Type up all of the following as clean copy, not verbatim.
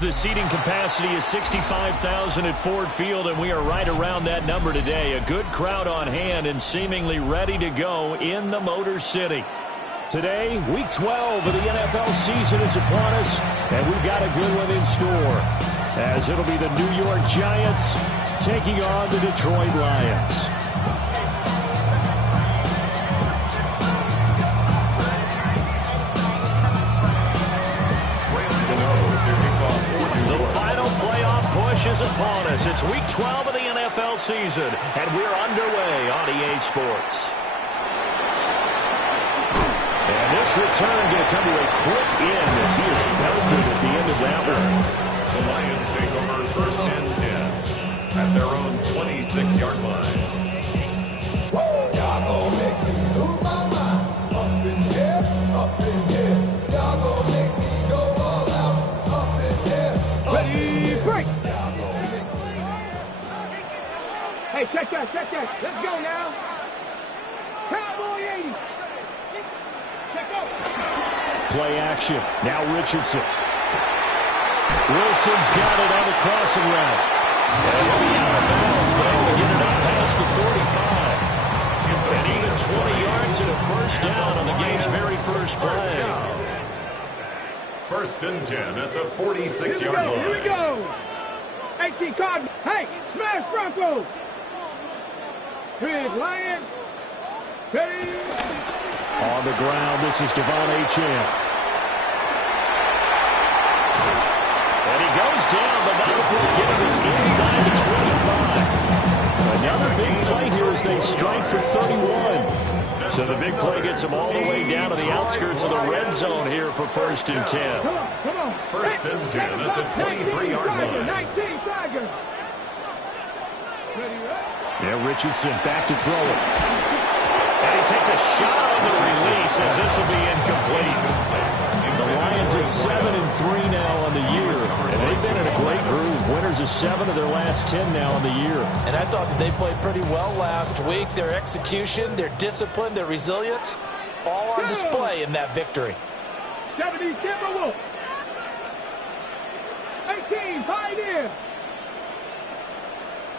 The seating capacity is 65,000 at Ford Field, and we are right around that number today. A good crowd on hand and seemingly ready to go in the Motor City. Today, Week 12 of the NFL season is upon us, and we've got a good one in store, as it'll be the New York Giants taking on the Detroit Lions. The final playoff push is upon us. It's Week 12 of the NFL season, and we're underway on EA Sports. And this return going to come to a quick end as he is belted at the end of that one. The Lions take over first and 10 at their own 26-yard line. Y'all gonna make me lose my mind. Up in here, up in here. Y'all gonna make me go all out. Up in here, ready, break. Hey, check that. Let's go now. Cowboy 80. Play action. Now Richardson. Wilson's got it on the crossing route. And he'll be out of bounds, but able to get it up past the 45. And even 20 yards and a first down on the game's very first play. First and 10 at the 46-yard line. Here we go. 18 Cardinals. Hey, smash Broncos. Big Lions. Ready. On the ground, this is Devon Achane. And he goes down, but not before getting this inside the 25. Another big play here as they strike for 31. So the big play gets them all the way down to the outskirts of the red zone here for first and 10. Come on. First and 10 at the 23-yard line. 19 Tigers. Yeah, Richardson back to throw it. And he takes a shot on the release as this will be incomplete. The Lions at 7-3 now on the year, and they've been in a great groove. Winners of 7 of their last 10 now on the year. And I thought that they played pretty well last week. Their execution, their discipline, their resilience, all on display in that victory. 70 Timberwolves. 18 Pioneer.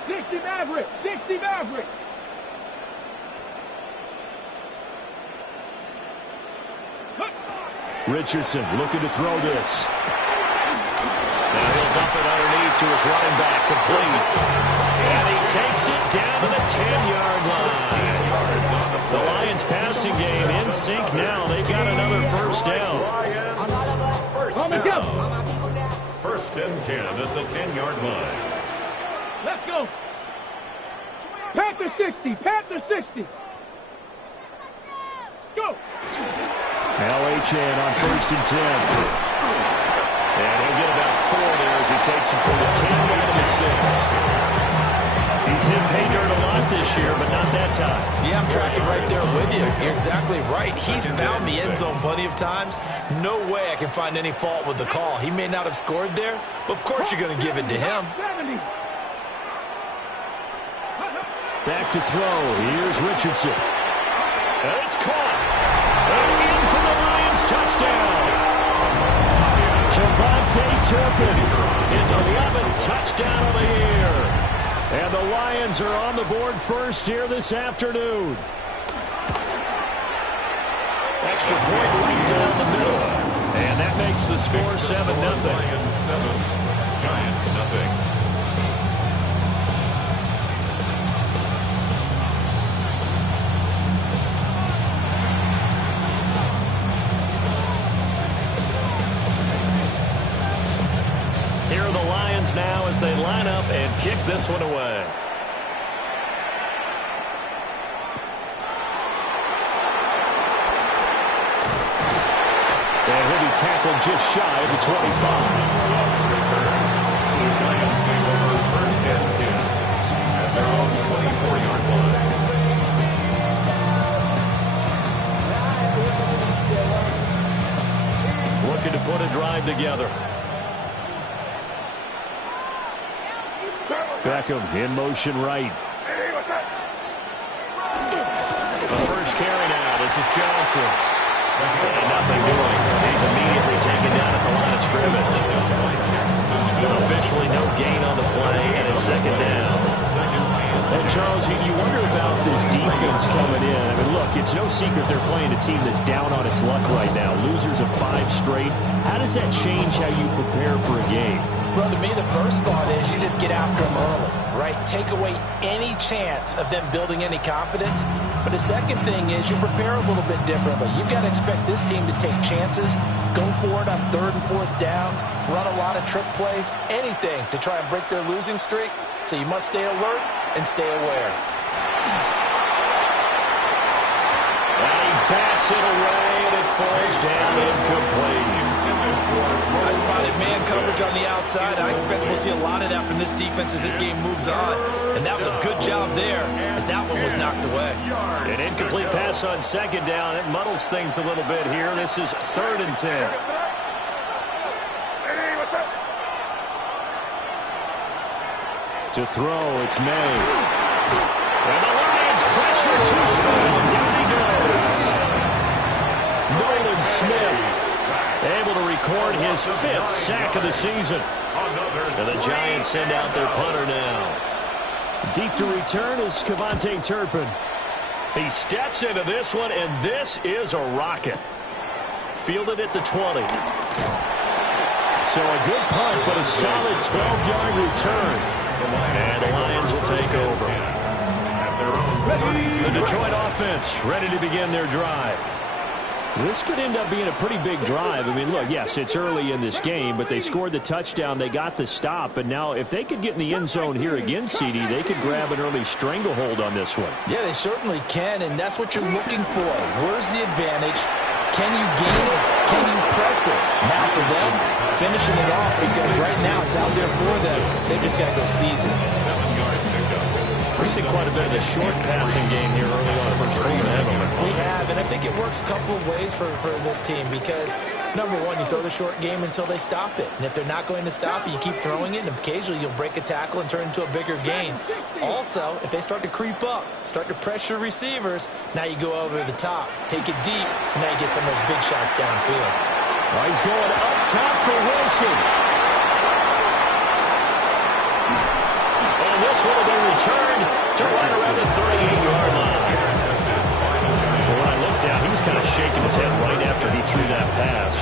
60 Maverick. Richardson looking to throw this. Now he'll dump it underneath to his running back, complete. And he takes it down to the 10-yard line. The Lions passing game in sync now. They've got another first down. First and 10 at the 10-yard line. Let's go. Panther 60. Go. Now Achane on first and 10. And he'll get about 4 there as he takes it from the 10 down to the 6. He's hit pay dirt a lot this year, but not that time. Yeah, I'm tracking right there with you. You're exactly right. He's found the end zone plenty of times. No way I can find any fault with the call. He may not have scored there, but of course you're going to give it to him. Back to throw. Here's Richardson. And it's caught. And in for the Lions touchdown. Kevontae Turpin, his 11th touchdown of the year. And the Lions are on the board first here this afternoon. Extra point right down the middle. And that makes the score 7-0. Lions 7, Giants nothing. Here are the Lions now as they line up and kick this one away. And he'll be tackled just shy of the 25. The Lions take over first and 10 at their own 24-yard line. Looking to put a drive together. Beckham in motion right. The first carry now this is Johnson. And nothing doing. He's immediately taken down at the line of scrimmage. Officially no gain on the play, and it's second down. And Charles, you wonder about this defense coming in. I mean, look, it's no secret they're playing a team that's down on its luck right now. Losers of 5 straight. How does that change how you prepare for a game? Well, to me, the first thought is you just get after them early, right? Take away any chance of them building any confidence. But the second thing is you prepare a little bit differently. You've got to expect this team to take chances, go for it on 3rd and 4th downs, run a lot of trick plays, anything to try and break their losing streak. So you must stay alert and stay aware. And he bats it away, and it falls down incomplete. I spotted man coverage on the outside. I expect we'll see a lot of that from this defense as this game moves on. And that was a good job there as that one was knocked away. An incomplete pass on second down. It muddles things a little bit here. This is 3rd and 10. To throw, it's May. And the Lions pressure too strong. Down he goes. Nolan Smith able to record his 5th sack of the season. And the Giants send out their punter now. Deep to return is Kevontae Turpin. He steps into this one, and this is a rocket. Fielded at the 20. So a good punt, but a solid 12-yard return. And the Lions will take over. The Detroit offense ready to begin their drive. This could end up being a pretty big drive. I mean, look, yes, it's early in this game, but they scored the touchdown. They got the stop. And now if they could get in the end zone here again, CD, they could grab an early stranglehold on this one. Yeah, they certainly can, and that's what you're looking for. Where's the advantage? Can you gain it? Can you press it? Now for them, finishing it off, because right now it's out there for them. They just got to go seize it. We've seen quite a bit of the short passing game here early on from Screaming Evan. We have, and I think it works a couple of ways for this team because, number one, you throw the short game until they stop it. And if they're not going to stop it, you keep throwing it, and occasionally you'll break a tackle and turn it into a bigger gain. Also, if they start to creep up, start to pressure receivers, now you go over the top, take it deep, and now you get some of those big shots downfield. Oh, he's going up top for Wilson. And this will be returned to right around the 38-yard line. Well, when I looked down, he was kind of shaking his head right after he threw that pass.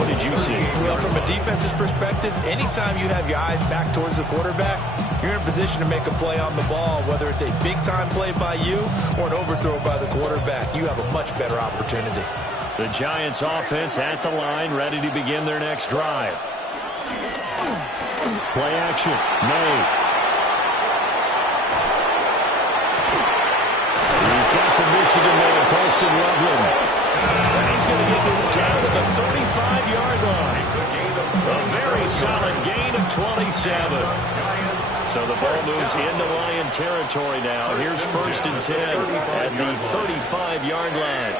What did you see? Well, from a defense's perspective, anytime you have your eyes back towards the quarterback, you're in a position to make a play on the ball, whether it's a big-time play by you or an overthrow by the quarterback. You have a much better opportunity. The Giants offense at the line, ready to begin their next drive. Play action. May. He's got the Michigan man, Colston Loveland. And he's going to get this down to the 35-yard line. A very solid gain of 27. So the ball moves into Lion territory now. Here's 1st and 10 at the 35-yard line.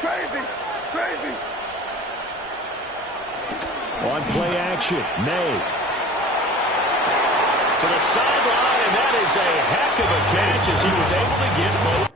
Crazy. On play action, May. To the sideline, and that is a heck of a catch as he was able to get both.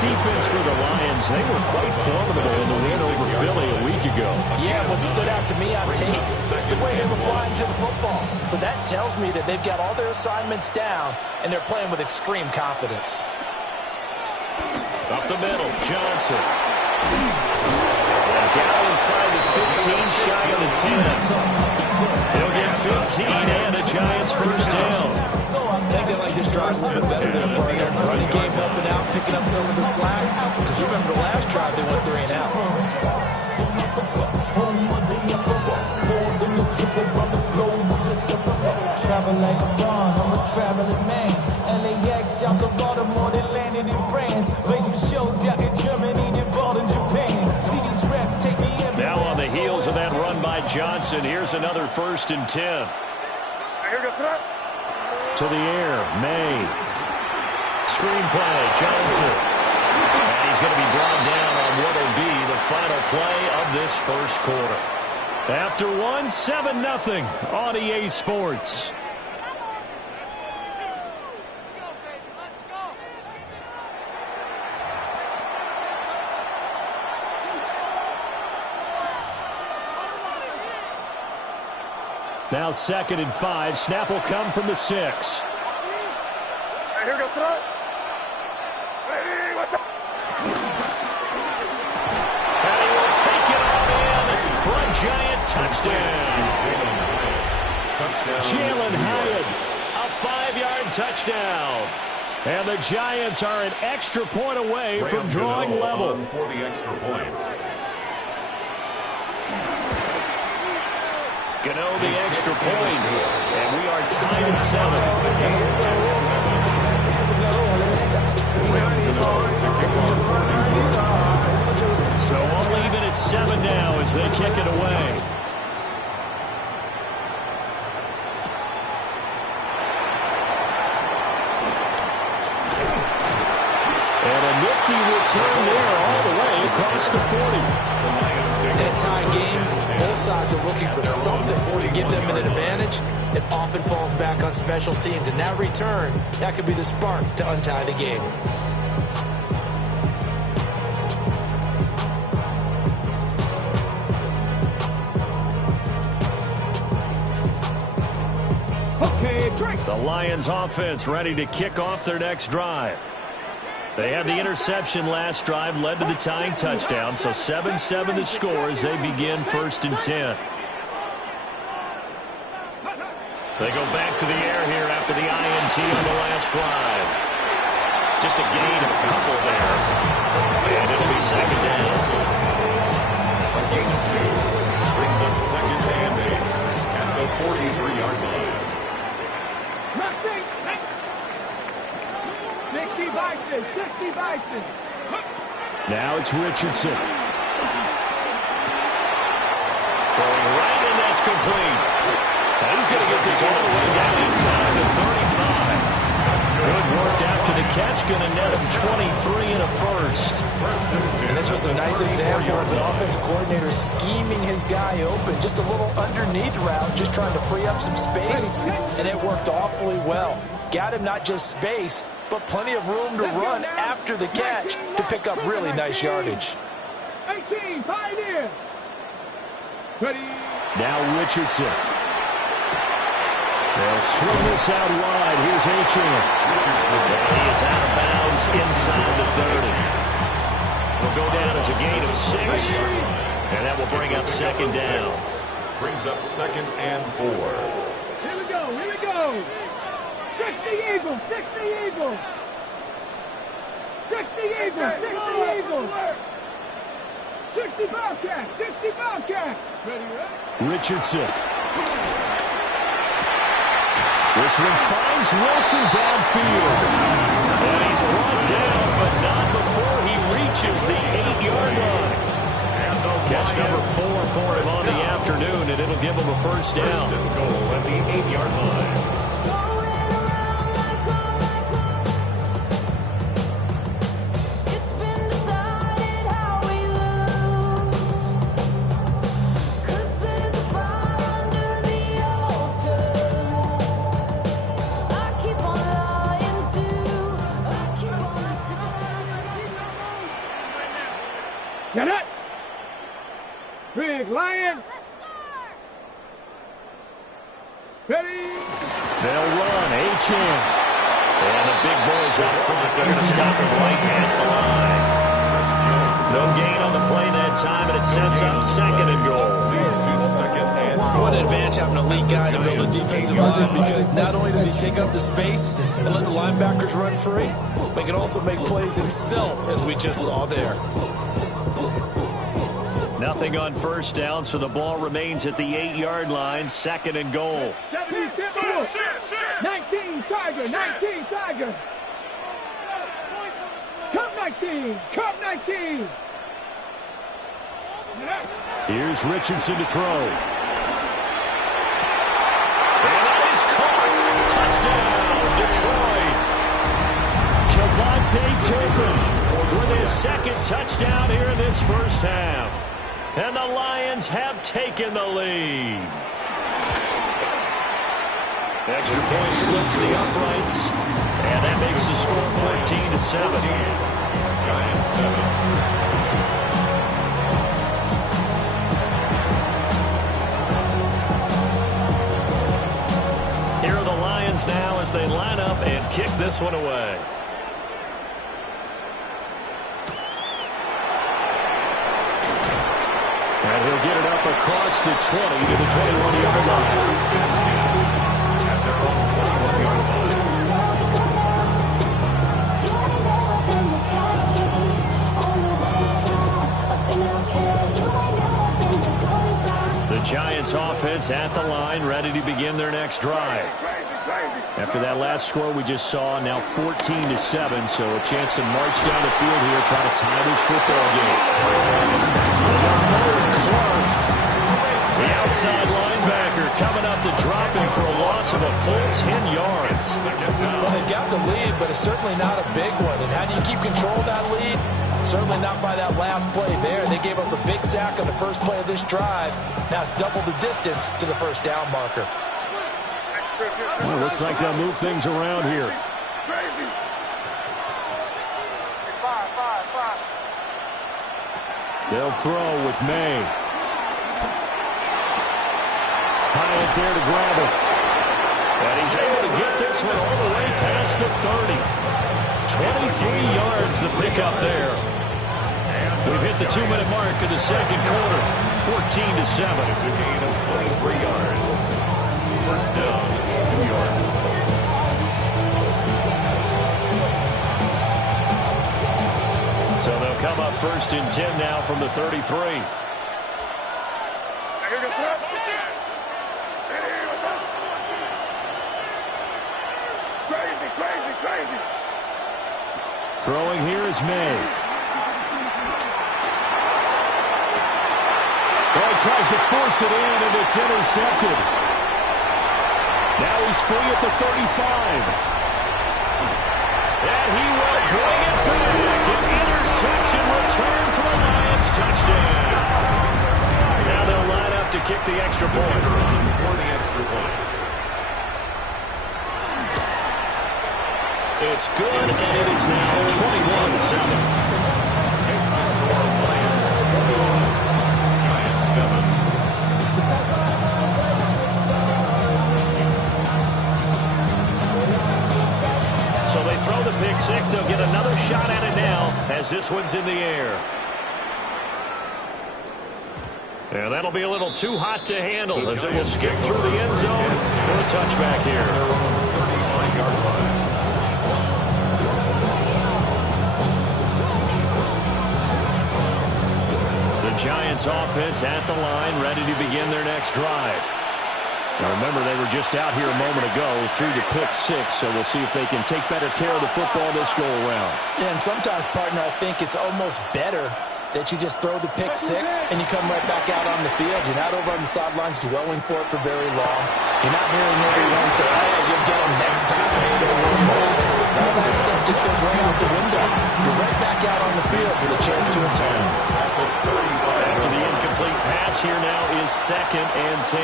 Defense for the Lions, they were quite formidable in the win over Philly a week ago. Yeah, what stood out to me on tape, the way they were flying to the football. So that tells me that they've got all their assignments down, and they're playing with extreme confidence. Up the middle, Johnson. And down inside the 15, shy of the 10. He'll get 15 and a Giants first down. I think they like this drive a little bit better than partner. Running game helping out, picking up some of the slack. Because remember the last drive, they went 3 and out. travel like a dawn, I'm a traveling man. LAX out to Baltimore, they landed in France. Play some shows out in Germany, then ball in Japan. See these reps take me everywhere. Now on the heels of that run by Johnson, here's another 1st and 10. To the air, May. Screenplay, Johnson. And he's going to be brought down on what will be the final play of this first quarter. After one, 7-0 on EA Sports. Now 2nd and 5. Snap will come from the 6. Here we go, throw. Ready, what's up? And he will take it all in for a Giant touchdown. Jalen Hyatt, a 5-yard touchdown. And the Giants are an extra point away from drawing level. For the extra point. Gano the extra point, and we are tied at 7. So we'll leave it at 7 now as they kick it away. And a nifty return there all the way across the 40. In a tie game, both sides are looking for something to give them an advantage. It often falls back on special teams, and that return, that could be the spark to untie the game. Okay, great. The Lions offense ready to kick off their next drive. They had the interception last drive, led to the tying touchdown, so 7-7 the score as they begin 1st and 10. They go back to the air here after the INT on the last drive. Just a gain of a couple there. And it'll be 2nd down. Gain of 2 brings up 2nd and 8 at the 43-yard line. 60 Bison, 60 Bison. Now it's Richardson. Throwing right, and that's complete. And he's going to get this all the way down inside the 35. Good work after the catch. Going to net him 23 and a first. And this was a nice example of an offensive coordinator scheming his guy open. Just a little underneath route, just trying to free up some space. And it worked awfully well. Got him not just space, but plenty of room to run after the catch to pick up really nice yardage. 18, Pioneer. Ready. Now Richardson. They'll swing this out wide. Here's Achane. He is out of bounds inside the 30. Will go down as a gain of 6. And that will bring up 2nd down. Brings up 2nd and 4. Here we go, here we go. 60 Eagles, 60 Eagles. 60 Eagles, 60 Eagles. 60 Bobcats, 60 Bobcats. Ready? Richardson. This one finds Wilson downfield. And he's brought down, but not before he reaches the 8-yard line. Catch number 4 for him on the afternoon, and it'll give him a first down. First and goal at the 8-yard line. Get it! Big Lion! Ready! They'll run. Achane. And the big boys out front. They're going to stop him right at the line. No gain on the play that time, and it sets up 2nd and goal. What an advantage having an elite guy to build a defensive line, because not only does he take up the space and let the linebackers run free, but he can also make plays himself, as we just saw there. Nothing on first down, so the ball remains at the 8-yard line. 2nd and goal. 70, Baker. Cup 19. Cup 19. Here's Richardson to throw. And that is caught. Touchdown, Detroit. Kevontae Turpin with his second touchdown here in this first half. And the Lions have taken the lead. Extra point splits the uprights. And that makes the score 14-7. Giants 7. Here are the Lions now as they line up and kick this one away. And he'll get it up across the 20 to the 21-yard line. At their own 21-yard line. The Giants offense at the line, ready to begin their next drive. After that last score we just saw, now 14-7, so a chance to march down the field here, try to tie this football game. Darnell Clark, The outside linebacker coming up to drop him for a loss of a full 10 yards. Well, they got the lead, but it's certainly not a big one. And how do you keep control of that lead? Certainly not by that last play there. They gave up a big sack on the first play of this drive. Now it's double the distance to the first down marker. Well, looks like they'll move things around here. They'll throw with May. Hyatt there to grab it. And he's able to get this one all the way past the 30. 23 yards the pickup there. We've hit the 2-minute mark in the second quarter. 14-7. It's a gain of 23 yards. First down, New York. So they'll come up first and 10 now from the 33. Throwing here is May. Oh, he tries to force it in, and it's intercepted. Now he's free at the 35. And he will bring it back. An interception return for the Lions. Touchdown. Now they'll line up to kick the extra point. For the extra point. It's good, and it is now 21-7. Makes the score Lions 21, Giants 7. So they throw the pick six. They'll get another shot at it now as this one's in the air. And that'll be a little too hot to handle as it will skip through the end zone for a touchback here. 39-yard line. The Giants offense at the line, ready to begin their next drive. Now remember, they were just out here a moment ago through the pick six, so we'll see if they can take better care of the football this go-around. Yeah, and sometimes, partner, I think it's almost better that you just throw the pick six and you come right back out on the field. You're not over on the sidelines dwelling for it for very long. You're not hearing everyone say, oh, you'll get them next time. All that stuff just goes right out the window. You're right back out on the field with a chance to atone. After the incomplete pass, here now is 2nd and 10.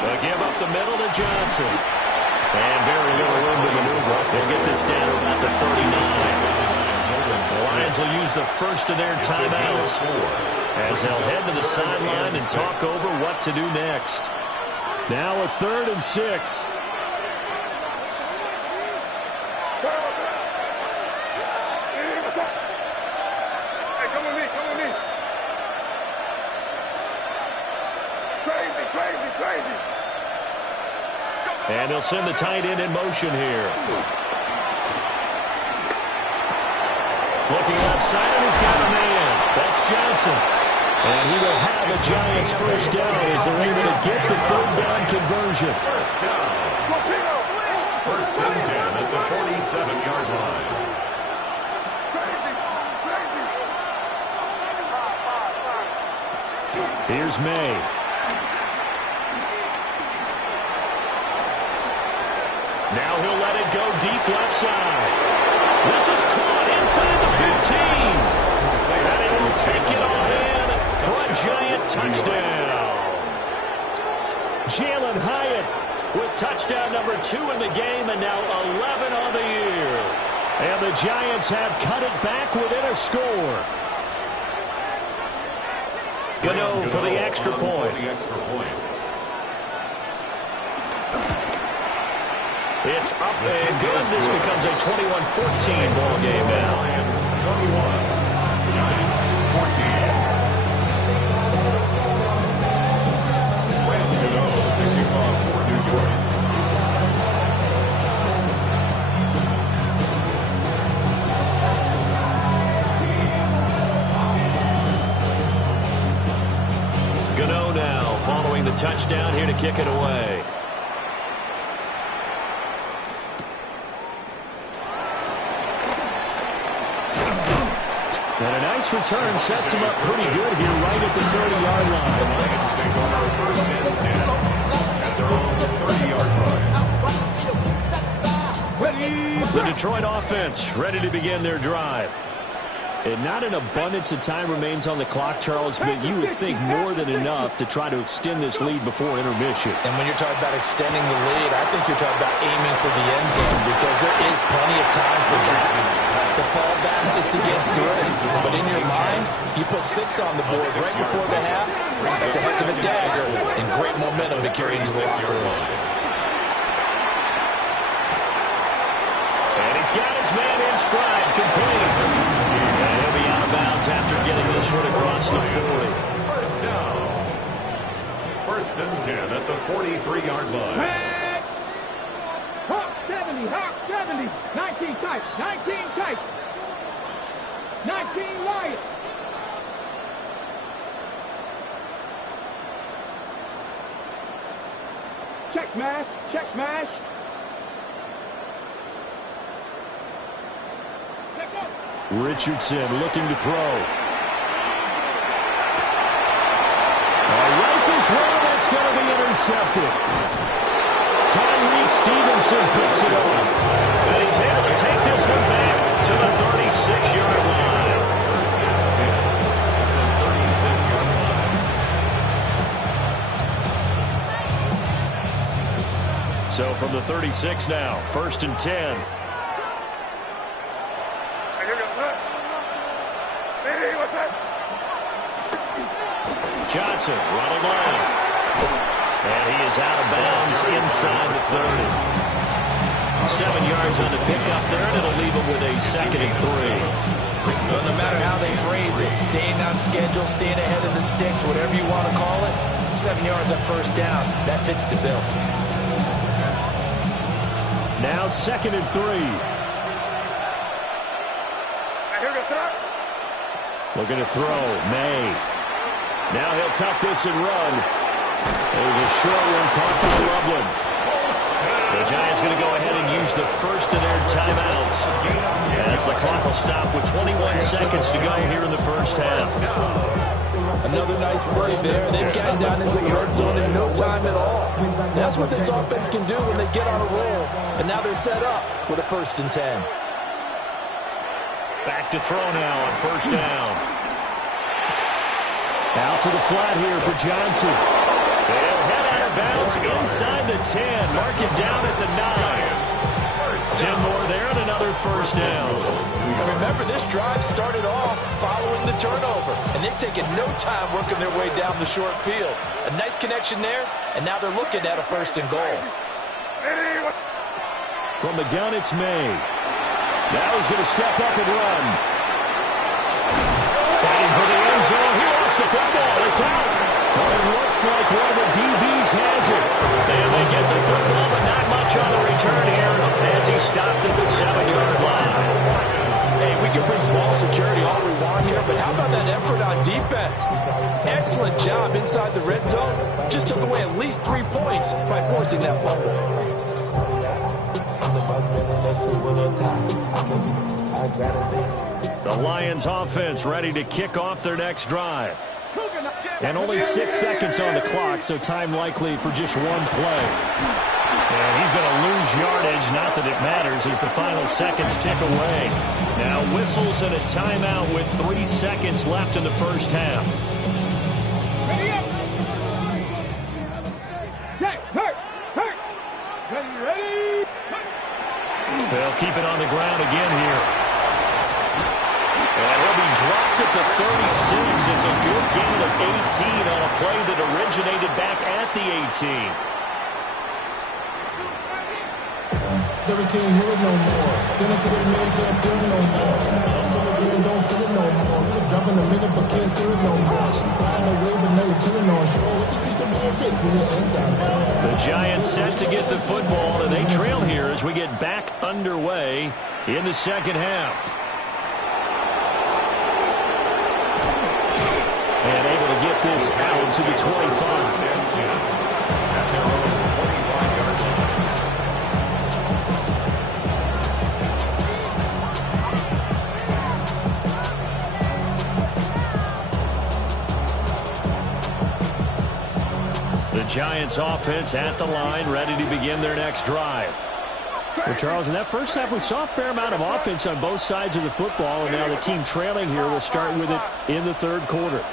They give up the middle to Johnson. And very little room to maneuver. They'll get this down to about the 39. The Lions will use the first of their timeouts as they'll head to the sideline and talk over what to do next. Now a 3rd and 6. And they'll send the tight end in motion here. Looking outside, and he's got a man. That's Johnson. And he will have a Giants first down as as they're able to get the third down conversion. First and 10 at the 47-yard line. Here's May. Now he'll let it go deep left side. This is caught inside the 15. And he will take it on in for a Giant touchdown. Jalen Hyatt with touchdown number 2 in the game, and now 11 on the year. And the Giants have cut it back within a score. Gano for the extra point. It's up and good. This becomes a 21-14 ball game now. Lions 21, Giants 14. Brandon Gano to kick off for New York. Gano now following the touchdown here to kick it away. And a nice return sets him up pretty good here right at the 30-yard line. Lions take over first and 10 at their own 30-yard line. The Detroit offense ready to begin their drive. And not an abundance of time remains on the clock, Charles, but you would think more than enough to try to extend this lead before intermission. And when you're talking about extending the lead, I think you're talking about aiming for the end zone because there is plenty of time for that. The fallback is to get through. But in your mind, you put 6 on the board right before the half. That's a heck of a dagger and great momentum to carry into the locker room. And he's got his man in stride, complete. And he'll be out of bounds after getting this one across the 40. First down. First and 10 at the 43-yard line. Hey! Hawk 70, Hawk 70. 19 tight, 19 tight. 19 Lions. Check smash, check smash. Let's go. Richardson looking to throw. Rifles one that's going to be intercepted. Tyreek Stevenson picks it up. And he's able to take this one back to the 36-yard line. First and 10 at the 36-yard line. So from the 36 now, first and 10. Johnson running left. And he is out of bounds inside the 30. 7 yards on the pickup there, and it'll leave him with a 2nd and 3. Well, no matter how they phrase it, staying on schedule, staying ahead of the sticks, whatever you want to call it, 7 yards on first down, that fits the bill. Now 2nd and 3. Looking to throw. May. Now he'll tuck this and run. There's a short one caught by Loveland. The Giants going to go ahead and use the first of their timeouts as the clock will stop with 21 seconds to go here in the first half. Another nice play there. They've gotten down into the red zone in no time at all. That's what this offense can do when they get on a roll. And now they're set up with a 1st and 10. Back to throw now on first down. Out to the flat here for Johnson. They'll head out of bounds inside the 10. Mark it down at the 9. 10 more there and another first down. And remember, this drive started off following the turnover. And they've taken no time working their way down the short field. A nice connection there, and now they're looking at a 1st and goal. From the gun, it's May. Now he's going to step up and run. Fighting for the end zone. He lost the football. It's out. Well, it looks like one of the DBs has it. And they get the football, but not much on the return here as he stopped at the 7-yard line. Hey, we can preach ball security all we want here, but how about that effort on defense? Excellent job inside the red zone. Just took away at least 3 points by forcing that fumble. The Lions offense ready to kick off their next drive. And only 6 seconds on the clock, so time likely for just one play. And he's going to lose yardage, not that it matters, as the final seconds tick away. Now whistles and a timeout with 3 seconds left in the first half. They'll keep it on the ground again here. And he'll be dropped at the 36. It's a good gain of 18 on a play that originated back at the 18. Never can't hear it no more. Still into the man, can't feel it no more. Some of them don't feel it no more. Drop in a minute, but can't steer it no more. Riding away, but now you're chilling on shore. What you used to be a fix when you're inside. The Giants set to get the football, and they trail here as we get back underway in the second half. And able to get this out to the 25. The Giants offense at the line, ready to begin their next drive. Well, Charles, in that first half, we saw a fair amount of offense on both sides of the football, and now the team trailing here will start with it in the third quarter.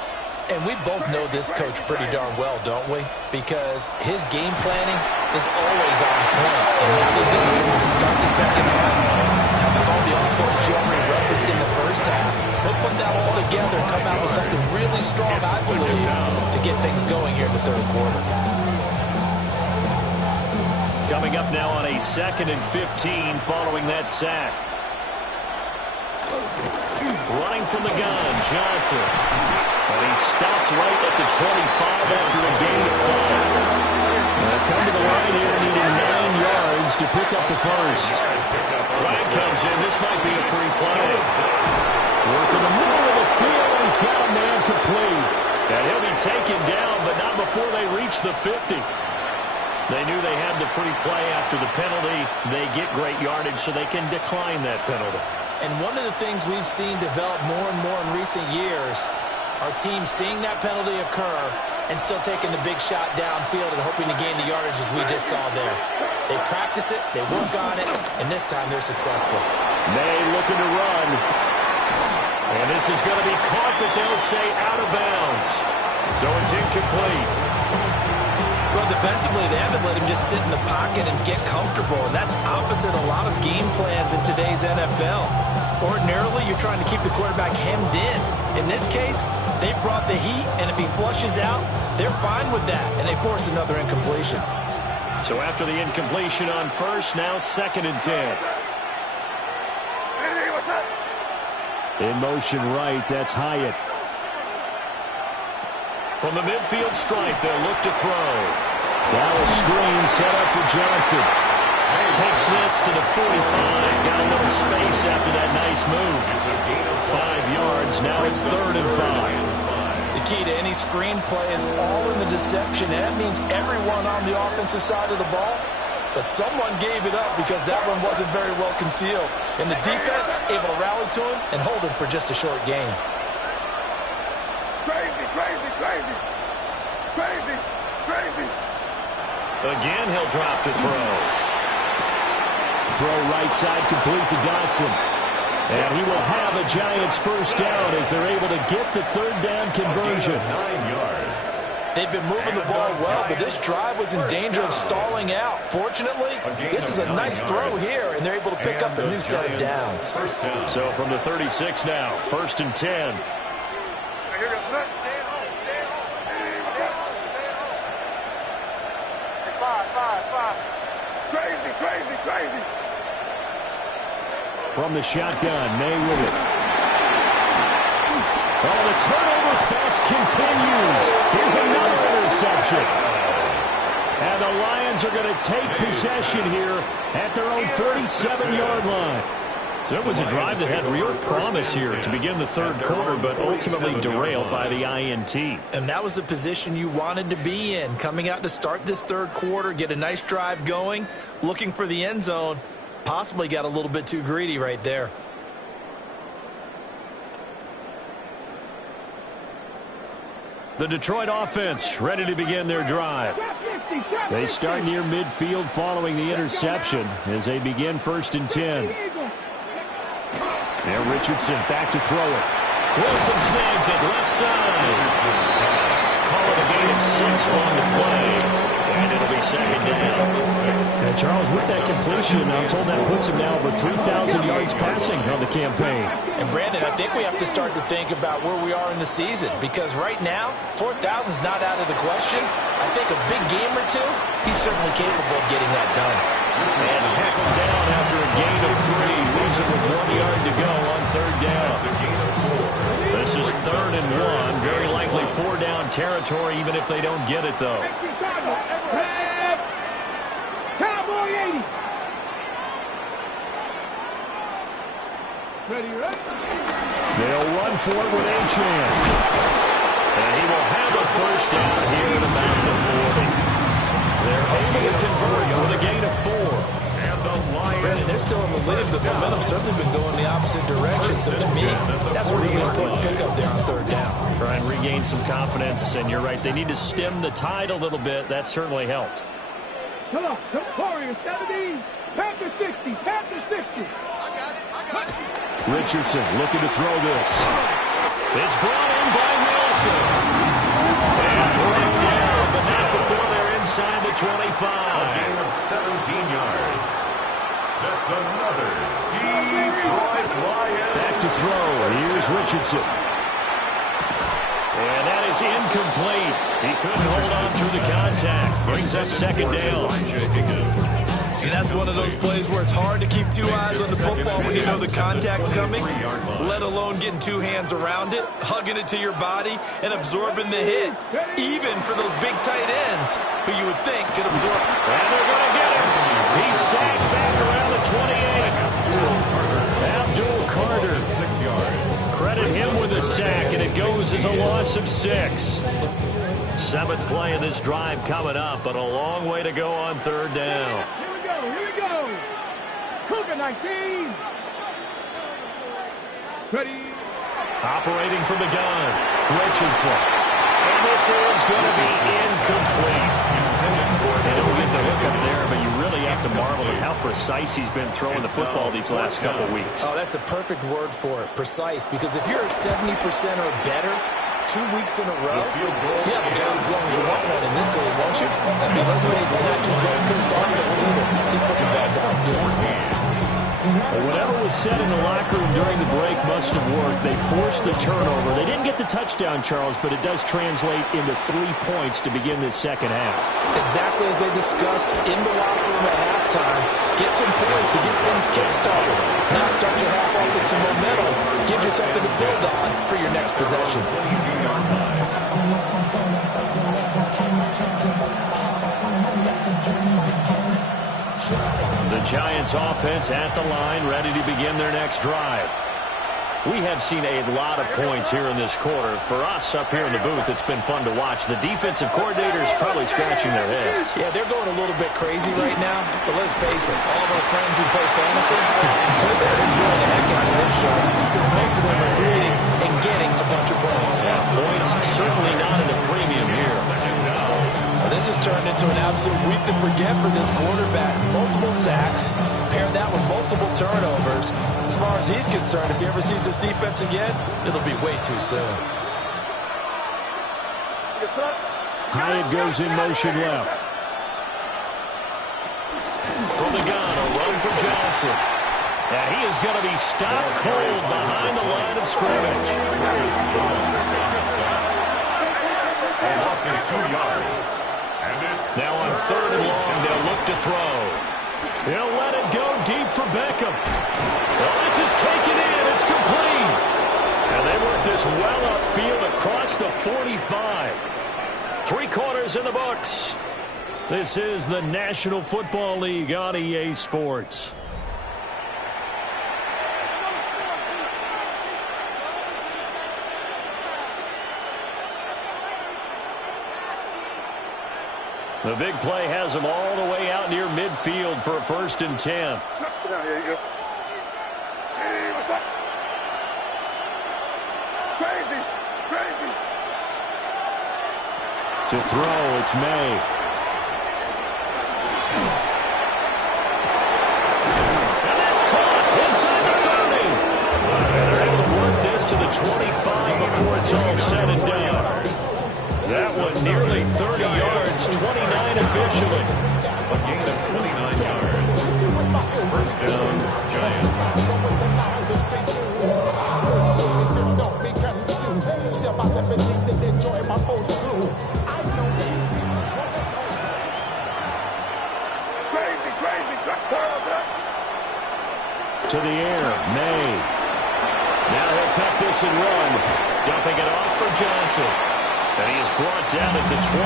And we both know this coach pretty darn well, don't we? Because his game planning is always on point. And now he's going to start the second half. Having all the offense Jeremy referenced in the first half, he'll put that all together and come out with something really strong, I believe, to get things going here in the third quarter. Coming up now on a 2nd and 15 following that sack. Running from the gun, Johnson. And he stopped right at the 25 after a gain of 5. They'll come to the line here needing 9 yards to pick up the first. Flag comes in. This might be a free play. Work in the middle of the field, and he's got a man complete. And he'll be taken down, but not before they reach the 50. They knew they had the free play after the penalty. They get great yardage, so they can decline that penalty. And one of the things we've seen develop more and more in recent years are teams seeing that penalty occur and still taking the big shot downfield and hoping to gain the yardage as we just saw there. They practice it, they work on it, and this time they're successful. May looking to run. And this is going to be caught, but they'll say out of bounds. So it's incomplete. Well, defensively, they haven't let him just sit in the pocket and get comfortable, and that's opposite a lot of game plans in today's NFL. Ordinarily, you're trying to keep the quarterback hemmed in. In this case, they brought the heat, and if he flushes out, they're fine with that, and they force another incompletion. So after the incompletion on first, now 2nd and 10. In motion right, that's Hyatt. From the midfield stripe, they'll look to throw. Now a screen set up for Johnson. Takes this to the 45. Got a little space after that nice move. 5 yards. Now it's 3rd and 5. The key to any screen play is all in the deception. That means everyone on the offensive side of the ball. But someone gave it up because that one wasn't very well concealed. And the defense able to rally to him and hold him for just a short gain. Crazy, crazy, crazy. Crazy, crazy. Again, he'll drop to throw. Throw right side complete to Dotson. And he will have a Giants first down as they're able to get the 3rd down conversion. 9 yards. They've been moving the ball well, but this drive was in danger of stalling out. Fortunately, this is a nice throw here, and they're able to pick up a new set of downs. So from the 36 now, 1st and 10. Crazy, crazy, crazy. From the shotgun, May with it. Oh, the turnover fest continues. Here's another interception. And the Lions are going to take possession here at their own 47-yard line. So it was a drive that had real promise here to begin the third quarter, but ultimately derailed by the INT. And that was the position you wanted to be in, coming out to start this third quarter, get a nice drive going, looking for the end zone. Possibly got a little bit too greedy right there. The Detroit offense ready to begin their drive. They start near midfield following the interception as they begin 1st and 10. Now Richardson back to throw it. Wilson snags it left side. Call it a gain of 6 on the play. And it'll be 2nd down. And Charles, with that completion, I'm told that puts him now over 3,000 yards passing on the campaign. And Brandon, I think we have to start to think about where we are in the season, because right now, 4,000 is not out of the question. I think a big game or two, he's certainly capable of getting that done. And tackled down after a gain of 3. Leaves it with 1 yard to go on 3rd down. This is 3rd and 1. Very likely 4-down territory, even if they don't get it, though. Cowboy 80. Ready, ready. They'll run for it with Achane. And he will have a 1st down here at about the 40. They're able to convert with a gain of 4. And the Lions. Brandon, they're still in the lead. The momentum's certainly been going the opposite direction. So to me, that's a really important pickup there on 3rd down. Try and regain some confidence. And you're right, they need to stem the tide a little bit. That certainly helped. Come on, Warriors 70, Panthers 60, Panthers 60. Richardson looking to throw this. It's brought in by Wilson. And brought down, but not before they're inside the 25. A gain of 17 yards. That's another Detroit Lions. Back to throw. Here's Richardson. And that is incomplete. He couldn't hold on through the contact. Brings up 2nd down. And that's one of those plays where it's hard to keep 2 eyes on the football when you know the contact's coming, let alone getting 2 hands around it, hugging it to your body, and absorbing the hit, even for those big tight ends who you would think could absorb. And they're going to get him. He's sacked back around the 28. Abdul Carter. 6 yards. Credit him with a sack, and it goes as a loss of 6. 7th play of this drive coming up, but a long way to go on 3rd down. Here we go. Cougar 19. Ready. Operating from the gun, Richardson. And this is going to be incomplete. They don't get the hook up there, but you really have to marvel at how precise he's been throwing the football these last couple weeks. Oh, that's the perfect word for it, precise, because if you're at 70% or better 2 weeks in a row, you have a job as long as you want one in this league, won't you? I mean, let's face it, it's not just West Coast offense either. He's putting back downfield as well. Well, whatever was said in the locker room during the break must have worked. They forced the turnover. They didn't get the touchdown, Charles, but it does translate into 3 points to begin this 2nd half. Exactly as they discussed in the locker room at halftime. Get some points to get things kick-started. Now start your half off with some momentum. Gives you something to build on for your next possession. The Giants offense at the line, ready to begin their next drive. We have seen a lot of points here in this quarter. For us up here in the booth, it's been fun to watch. The defensive coordinators probably scratching their heads. Yeah, they're going a little bit crazy right now, but let's face it, all of our friends who play fantasy, they're enjoying the heck out of this show because most of them are creating and getting a bunch of points. Points certainly not at a premium here. This has turned into an absolute week to forget for this quarterback. Multiple sacks, pair that with multiple turnovers. As far as he's concerned, if he ever sees this defense again, it'll be way too soon. Hyatt goes in motion left. From the gun, a run for Johnson. And he is going to be stopped cold behind the line of scrimmage. Lost 2 yards. Now on 3rd and long, they'll look to throw. He'll let it go deep for Beckham. Oh, this is taken in. It's complete. And they work this well upfield across the 45. 3 quarters in the books. This is the National Football League on EA Sports. The big play has him all the way out near midfield for a 1st and 10. Here you go. Hey, what's up? Crazy, crazy. To throw, it's May. And that's caught inside the 30. And they're able to work this to the 25 before it's all said and done. That one nearly 30 yards, 29 officially. A gain of 29 yards. 1st down, Giants. To the air, May. Now he'll tuck this and run. Dumping it off for Johnson. And he is brought down at the 22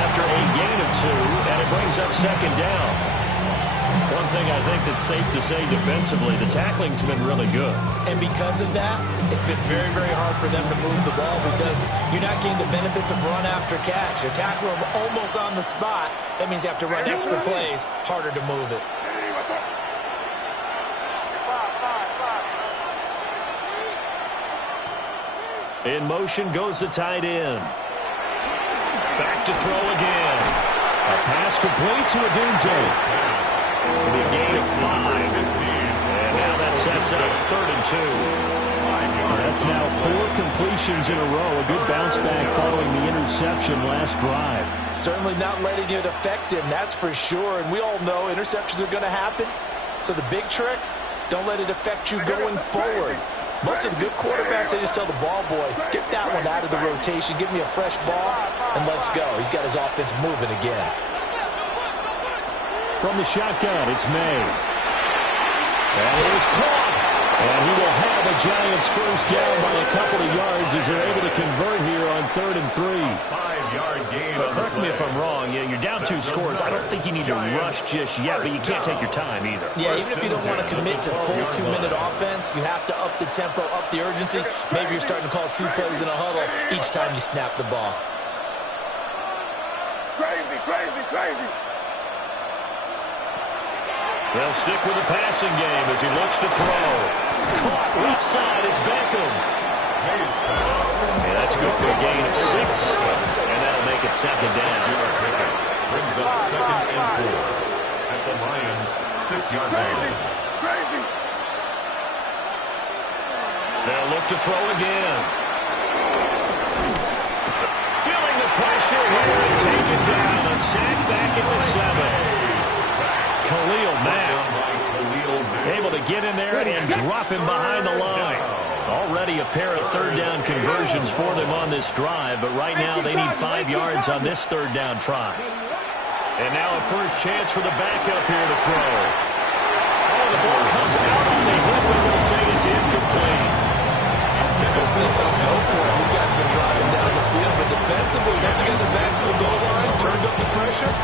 after a gain of 2, and it brings up 2nd down. One thing I think that's safe to say defensively, the tackling's been really good. And because of that, it's been very, very hard for them to move the ball because you're not getting the benefits of run after catch. You're tackling them almost on the spot. That means you have to run extra plays, harder to move it. In motion goes the tight end. Back to throw again. A pass complete to Odunze. The gain of 5. And now that sets up 3rd and 2. That's now 4 completions in a row. A good bounce back following the interception last drive. Certainly not letting it affect him, that's for sure. And we all know interceptions are going to happen. So the big trick, don't let it affect you going forward. Most of the good quarterbacks, they just tell the ball boy, get that one out of the rotation, give me a fresh ball, and let's go. He's got his offense moving again. From the shotgun, it's May. And it is caught. And he will have a Giants 1st down by a couple of yards as they're able to convert here on 3rd and 3. 5-yard gain. But correct me if I'm wrong. Yeah, you're down 2 scores. I don't think you need to rush just yet, but you can't take your time either. Yeah, even if you don't want to commit to full 2-minute offense, you have to up the tempo, up the urgency. Maybe you're starting to call 2 plays in a huddle each time you snap the ball. Crazy, crazy, crazy. They'll stick with the passing game as he looks to throw. Caught left side, it's Beckham. Yeah, that's good for a gain of 6. And that'll make it 2nd down. Brings up 2nd and 4 at the Lions' 6-yard line. Crazy. They'll look to throw again. Feeling the pressure here and taken down. A sack back at the 7. Khalil Mack able to get in there and drop him behind the line. Already a pair of 3rd down conversions for them on this drive, but right now they need 5 yards on this 3rd down try. And now a first chance for the backup here to throw. Oh, the ball comes out on the hit, but they'll say it's incomplete. It's been a tough go for him. These guys have been driving down the field, but defensively, once they got their backs to the goal line, turned up the pressure,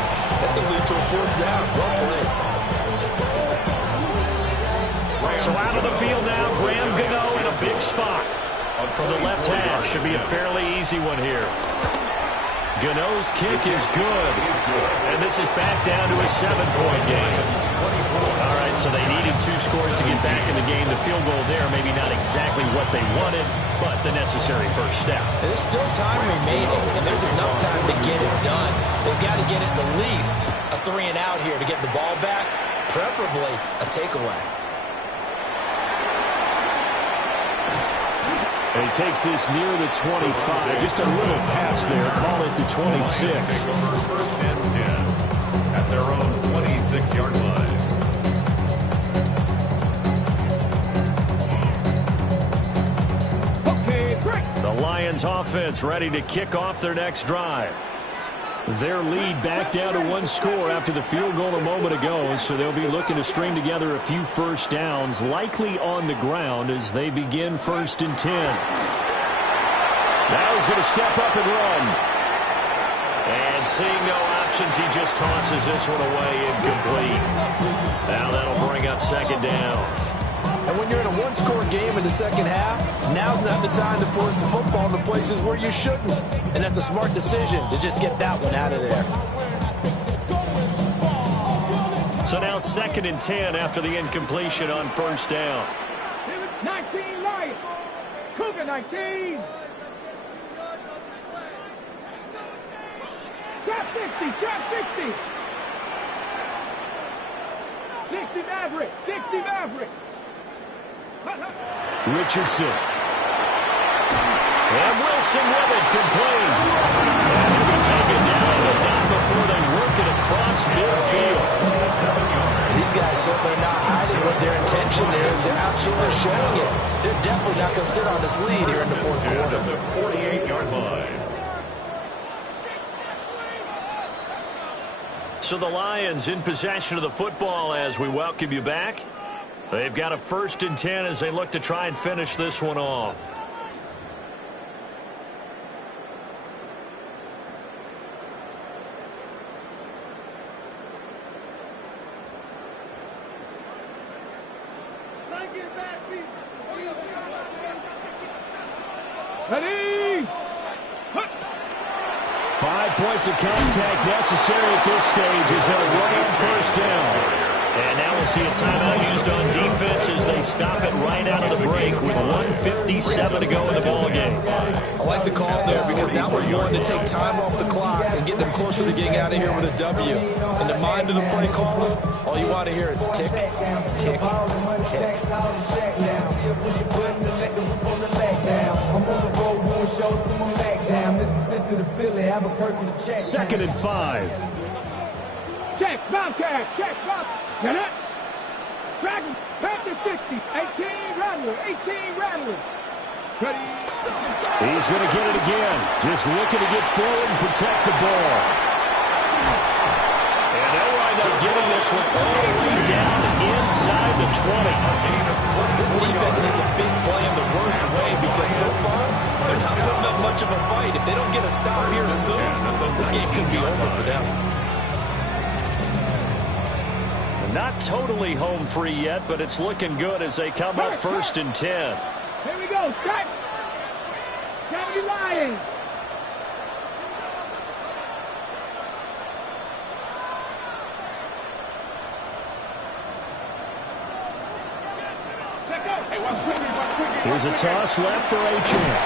that's going to lead to a 4th down. Well played. So out of the field now, Graham Gano in a big spot. From the left half, should be a fairly easy one here. Gano's kick is good. And this is back down to a 7-point game. All right, so they needed 2 scores to get back in the game. The field goal there, maybe not exactly what they wanted, but the necessary first step. There's still time remaining, and there's enough time to get it done. They've got to get it the least a 3-and-out here to get the ball back, preferably a takeaway. And he takes this near the 25. Just a little pass there. Call it the 26. 1st and 10 at their own 26-yard line. The Lions offense ready to kick off their next drive. Their lead back down to 1 score after the field goal a moment ago, so they'll be looking to string together a few first downs, likely on the ground as they begin 1st and 10. Now he's going to step up and run. And seeing no options, he just tosses this one away incomplete. Now that'll bring up 2nd down. And when you're in a 1-score game in the second half, now's not the time to force the football into places where you shouldn't. And that's a smart decision to just get that one out of there. now 2nd and 10 after the incompletion on first down. 19 Lions. Cougar 19. Trap 60. Trap 60. 60 Maverick. 60 Maverick. Richardson. And Wilson with it, complete. And he will take it down, but not before they work it across midfield. These guys certainly are not hiding what their intention is. They're absolutely showing it. They're definitely not going to sit on this lead here in the fourth quarter. At the 48-yard line. So the Lions in possession of the football as we welcome you back. They've got a 1st and 10 as they look to try and finish this one off. Ready? 5 points of contact necessary at this stage as they'll run on first down. And now we'll see a timeout used on defense as they stop it right out of the break with 1:57 to go in the ballgame. I like the call there because that was one to take time off the clock and get them closer to getting out of here with a W. In the mind of the play caller, all you want to hear is tick, tick, tick. 2nd and 5. Check, Bobcat, check, Bob. Get it. Dragon, Panther 60, 18 Rattler, 18 Rattler. Ready? He's going to get it again. Just looking to get forward and protect the ball. And they'll wind up getting this one all the way down inside the 20. This defense needs a big play in the worst way because so far they're not putting up much of a fight. If they don't get a stop here soon, this game could be over for them. Not totally home free yet, but it's looking good as they come up 1st and 10. Here we go, start. County Lions. Here's a toss left for Achane.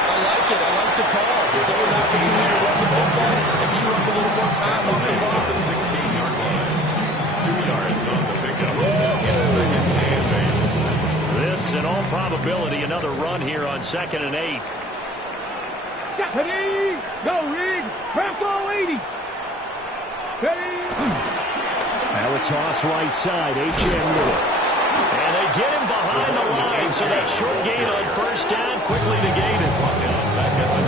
I like it. I like the call. Still an opportunity to run the football and chew up a little more time off the clock. The 16-yard line. 2 yards on the pickup. It's 2nd and 8. This, in all probability, another run here on 2nd and 8. Ready? Go, Riggs. Bronco 80. Ready? Now a toss right side. Achane with it. And they get him behind the line, so that short gain on first down quickly negated.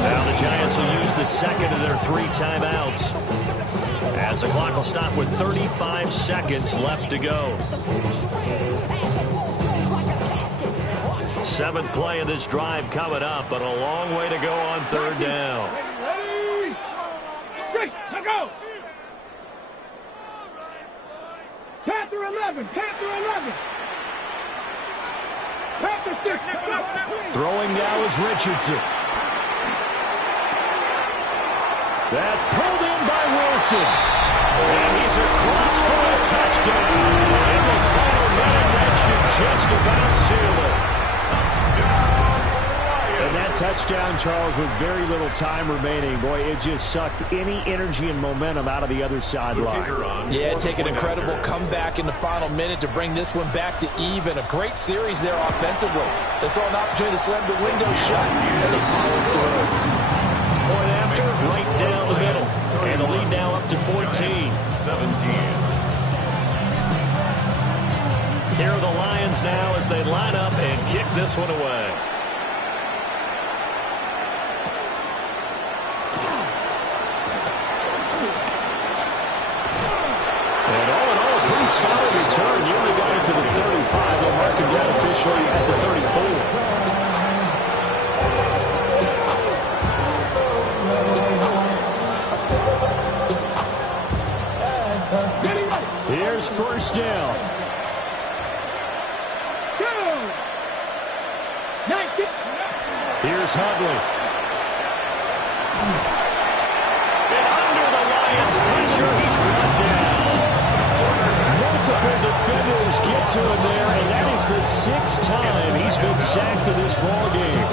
Now the Giants will use the 2nd of their 3 timeouts, as the clock will stop with 35 seconds left to go. 7th play of this drive coming up, but a long way to go on 3rd down. Ready? Great, let's go. Panther 11, Panther 11. Panther 6. Throwing now is Richardson. That's pulled in by Wilson. And he's across for a touchdown. In the final minute, that should just about seal it. And that touchdown, Charles, with very little time remaining, boy, it just sucked any energy and momentum out of the other sideline. Yeah, take an incredible comeback in the final minute to bring this one back to even. A great series there offensively. They saw an opportunity to slam the window shut, and they followed through. Point after, right down the middle. And the lead now up to 14. 17. Here are the Lions now as they line up and kick this one away. And all in all, a pretty solid return. Nearly got it to the 35. They'll mark him down officially at the 34. Here's first down. Here's Huntley. And under the Lions' pressure, he's brought down. defenders get to him there, and that is the 6th time he's been sacked in this ball game.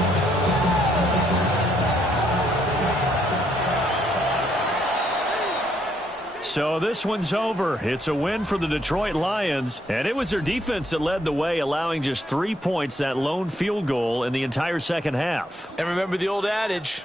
So this one's over. It's a win for the Detroit Lions, and it was their defense that led the way, allowing just 3 points, that lone field goal in the entire second half. And remember the old adage,